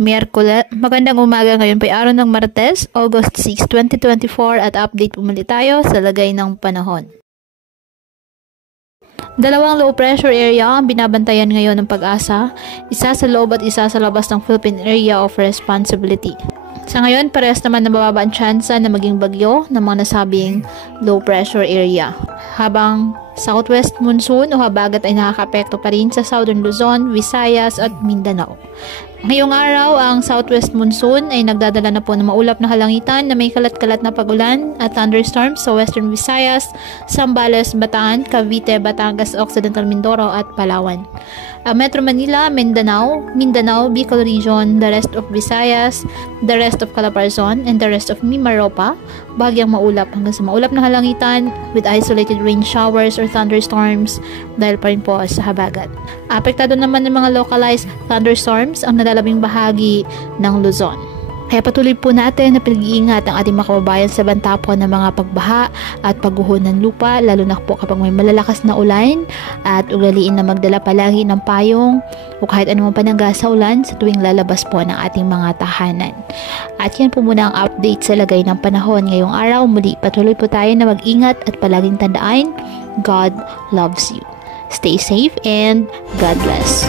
Miyerkules. Magandang umaga, ngayon po ay araw ng Martes, August 6, 2024 at update po muli tayo sa lagay ng panahon. Dalawang low pressure area ang binabantayan ngayon ng Pag-asa, isa sa loob at isa sa labas ng Philippine Area of Responsibility. Sa ngayon, parehas naman na mababa ang tsansa na maging bagyo ng mga nasabing low pressure area. Habang southwest monsoon o habagat ay nakakaapekto pa rin sa Southern Luzon, Visayas at Mindanao. Ngayong araw, ang southwest monsoon ay nagdadala na po ng maulap na kalangitan na may kalat-kalat na pagulan at thunderstorms sa Western Visayas, Zambales, Bataan, Cavite, Batangas, Occidental Mindoro at Palawan. Metro Manila, Mindanao, Bicol Region, the rest of Visayas, the rest of Calabarzon, and the rest of Mimaropa, bahagyang maulap hanggang sa maulap na kalangitan with isolated rain showers or thunderstorms dahil pa rin po sa habagat. Apektado naman ng mga localized thunderstorms ang nalalabing bahagi ng Luzon. Kaya patuloy po natin na pinag-iingat ang ating mga kababayan sa banta po ng mga pagbaha at pagguho ng lupa, lalo na po kapag may malalakas na ulan, at ugaliin na magdala palagi ng payong o kahit anumang panangga sa ulan sa tuwing lalabas po ng ating mga tahanan. At yan po muna ang update sa lagay ng panahon ngayong araw. Muli patuloy po tayo na mag-ingat at palaging tandaan, God loves you. Stay safe and God bless.